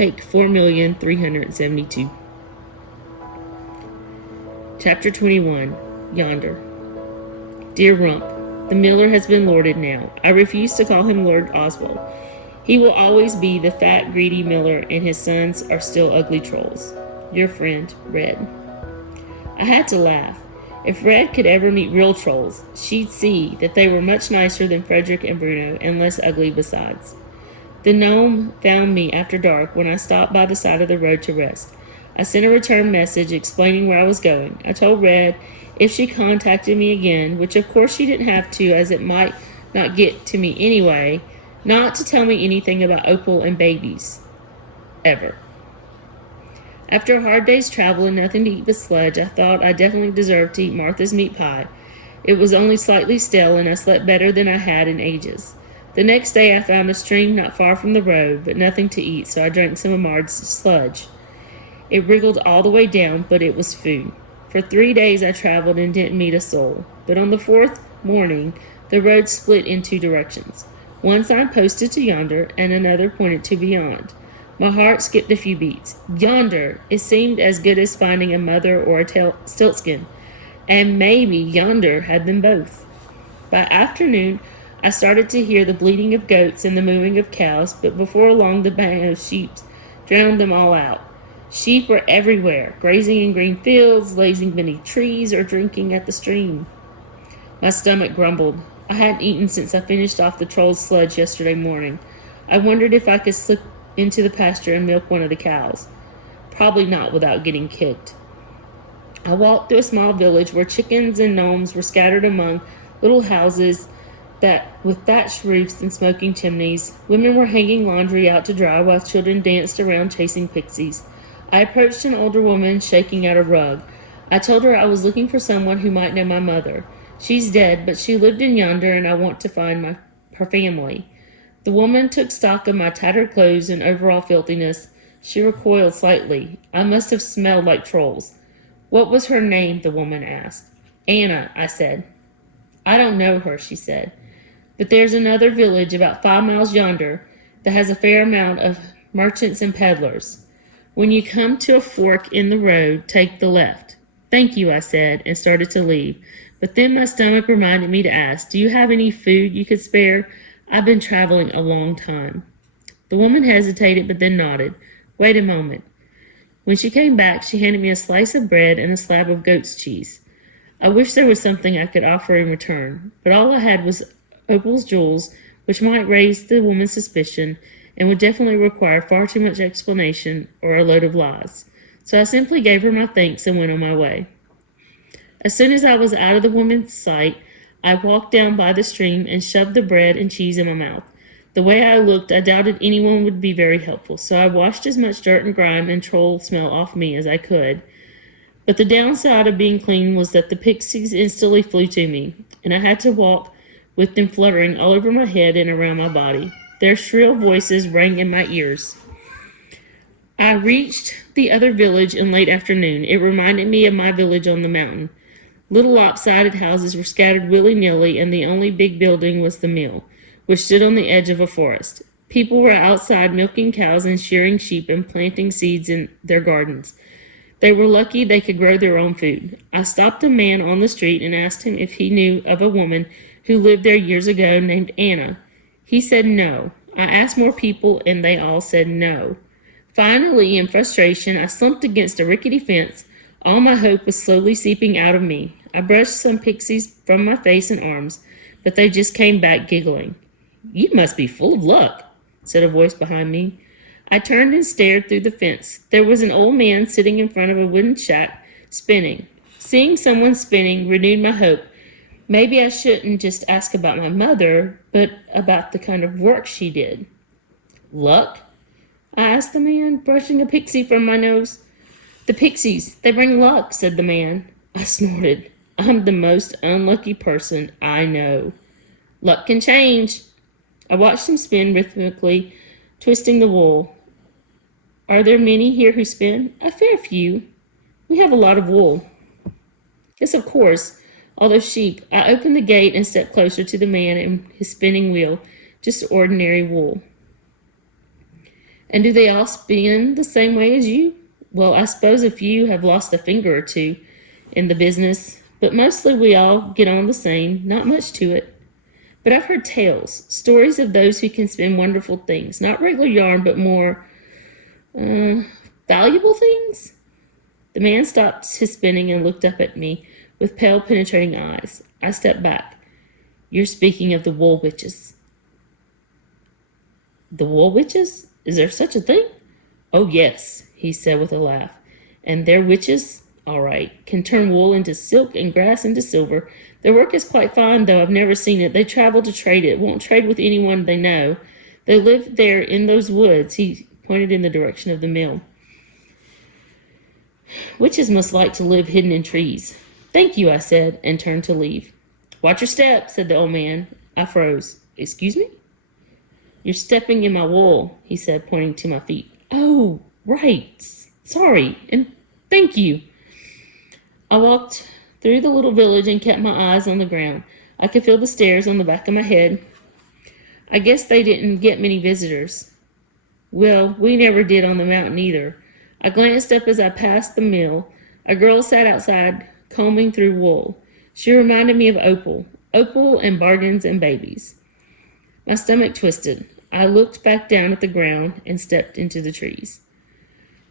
Take 4,372. Chapter 21. Yonder. Dear Rump, the miller has been lorded now. I refuse to call him Lord Oswald. He will always be the fat, greedy miller, and his sons are still ugly trolls. Your friend, Red. I had to laugh. If Red could ever meet real trolls, she'd see that they were much nicer than Frederick and Bruno, and less ugly besides. The gnome found me after dark when I stopped by the side of the road to rest. I sent a return message explaining where I was going. I told Red if she contacted me again, which of course she didn't have to as it might not get to me anyway, not to tell me anything about Opal and babies. Ever. After a hard day's travel and nothing to eat but sludge, I thought I definitely deserved to eat Martha's meat pie. It was only slightly stale and I slept better than I had in ages. The next day I found a stream not far from the road, but nothing to eat, so I drank some of Martha's sludge. It wriggled all the way down, but it was food. For 3 days I traveled and didn't meet a soul, but on the fourth morning the road split in two directions. One sign posted to yonder, and another pointed to beyond. My heart skipped a few beats. Yonder! It seemed as good as finding a mother or a stiltskin, and maybe yonder had them both. By afternoon I started to hear the bleating of goats and the mooing of cows, but before long the baying of sheep drowned them all out. Sheep were everywhere, grazing in green fields, lazing beneath trees, or drinking at the stream. My stomach grumbled. I hadn't eaten since I finished off the troll's sludge yesterday morning. I wondered if I could slip into the pasture and milk one of the cows. Probably not without getting kicked. I walked through a small village where chickens and gnomes were scattered among little houses with thatched roofs and smoking chimneys. Women were hanging laundry out to dry while children danced around chasing pixies. I approached an older woman shaking out a rug. I told her I was looking for someone who might know my mother. She's dead, but she lived in yonder and I want to find her family. The woman took stock of my tattered clothes and overall filthiness. She recoiled slightly. I must have smelled like trolls. What was her name? The woman asked. Anna, I said. I don't know her, she said. But there's another village about 5 miles yonder that has a fair amount of merchants and peddlers. When you come to a fork in the road, take the left. Thank you, I said, and started to leave. But then my stomach reminded me to ask, do you have any food you could spare? I've been traveling a long time. The woman hesitated, but then nodded. Wait a moment. When she came back, she handed me a slice of bread and a slab of goat's cheese. I wish there was something I could offer in return, but all I had was Opal's jewels, which might raise the woman's suspicion and would definitely require far too much explanation or a load of lies. So I simply gave her my thanks and went on my way. As soon as I was out of the woman's sight, I walked down by the stream and shoved the bread and cheese in my mouth. The way I looked, I doubted anyone would be very helpful, so I washed as much dirt and grime and troll smell off me as I could. But the downside of being clean was that the pixies instantly flew to me, and I had to walk with them fluttering all over my head and around my body. Their shrill voices rang in my ears. I reached the other village in late afternoon. It reminded me of my village on the mountain. Little lopsided houses were scattered willy-nilly, and the only big building was the mill, which stood on the edge of a forest. People were outside milking cows and shearing sheep and planting seeds in their gardens. They were lucky they could grow their own food. I stopped a man on the street and asked him if he knew of a woman who lived there years ago named Anna. He said no. I asked more people and they all said no. Finally, in frustration, I slumped against a rickety fence. All my hope was slowly seeping out of me. I brushed some pixies from my face and arms, but they just came back giggling. You must be full of luck, said a voice behind me. I turned and stared through the fence. There was an old man sitting in front of a wooden shack, spinning. Seeing someone spinning renewed my hope. Maybe I shouldn't just ask about my mother, but about the kind of work she did. Luck? I asked the man, brushing a pixie from my nose. The pixies, they bring luck, said the man. I snorted. I'm the most unlucky person I know. Luck can change. I watched him spin rhythmically, twisting the wool. Are there many here who spin? A fair few. We have a lot of wool. Yes, of course. All those sheep. I opened the gate and stepped closer to the man and his spinning wheel. Just ordinary wool. And do they all spin the same way as you? Well, I suppose a few have lost a finger or two in the business, but mostly we all get on the same, not much to it. But I've heard tales, stories of those who can spin wonderful things, not regular yarn, but more valuable things. The man stopped his spinning and looked up at me with pale, penetrating eyes. I stepped back. You're speaking of the wool witches. The wool witches? Is there such a thing? Oh, yes, he said with a laugh. And they're witches? All right. Can turn wool into silk and grass into silver. Their work is quite fine, though I've never seen it. They travel to trade it, won't trade with anyone they know. They live there in those woods. He pointed in the direction of the mill. Witches must like to live hidden in trees. Thank you, I said, and turned to leave. Watch your step, said the old man. I froze. Excuse me? You're stepping in my wool, he said, pointing to my feet. Oh, right. Sorry, and thank you. I walked through the little village and kept my eyes on the ground. I could feel the stairs on the back of my head. I guess they didn't get many visitors. Well, we never did on the mountain either. I glanced up as I passed the mill. A girl sat outside, combing through wool. She reminded me of Opal and bargains and babies. My stomach twisted. I looked back down at the ground and stepped into the trees.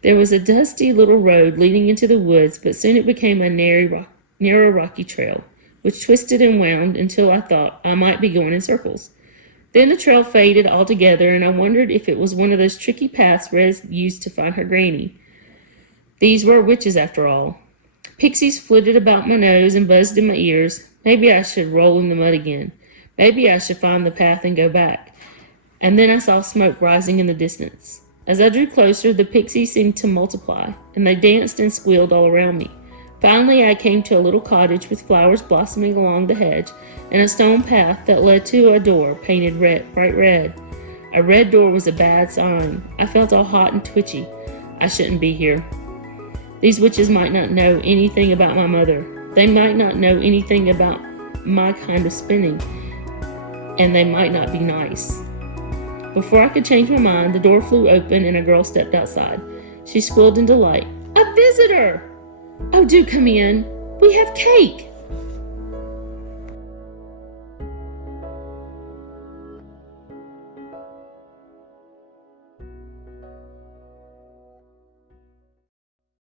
There was a dusty little road leading into the woods, but soon it became a narrow rocky trail, which twisted and wound until I thought I might be going in circles. Then the trail faded altogether, and I wondered if it was one of those tricky paths Res used to find her granny. These were witches, after all. Pixies flitted about my nose and buzzed in my ears. Maybe I should roll in the mud again. Maybe I should find the path and go back. And then I saw smoke rising in the distance. As I drew closer, the pixies seemed to multiply, and they danced and squealed all around me. Finally, I came to a little cottage with flowers blossoming along the hedge and a stone path that led to a door painted bright red. A red door was a bad sign. I felt all hot and twitchy. I shouldn't be here. These witches might not know anything about my mother. They might not know anything about my kind of spinning, and they might not be nice. Before I could change my mind, the door flew open and a girl stepped outside. She squealed in delight. A visitor! Oh, do come in. We have cake.